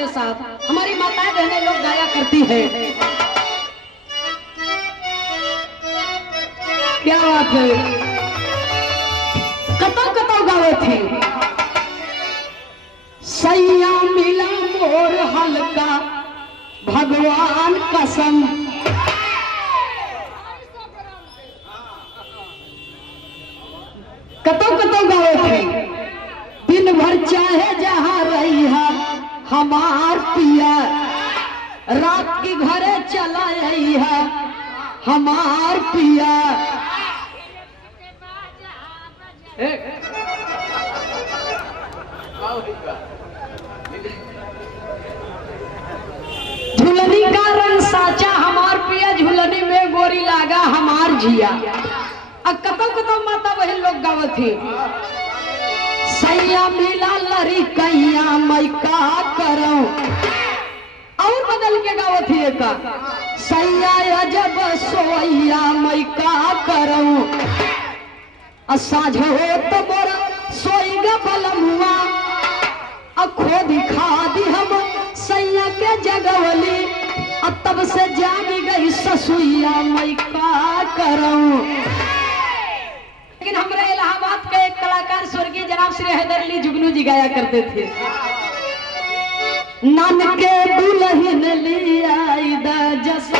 के साथ हमारी माताएं बहनें लोग गाया करती है। क्या बात है, कतौ कतौ गावे थी। सैया मिला मोर हल्का भगवान कसम, कतौ कतौ गावे थे। दिन भर चाहे जहां रही है हमार पिया, रात की घरे चला आई है हमार पिया। झुलनी का रंग साचा हमार पिया, झुलनी में गोरी लागा हमार जिया। अब कतौ कतौ माता बहन लोग गावत थी। सैया मिला लरी कैया मैं का करऊं, और बदल के गावत थी का। सैया अजब सोइया मैं का करऊं, साझ हो तो मोरा सोईगा बलमुआ, अखो दिखा दी हम सैया के जगवली, तब से जागी गई ससुइया मैं का करऊं। लेकिन हमारे इलाहाबाद के एक कलाकार स्वर्गीय जनाब श्री हैदर अली जुगनू जी गाया करते थे। नान के दुल्हन लिया जस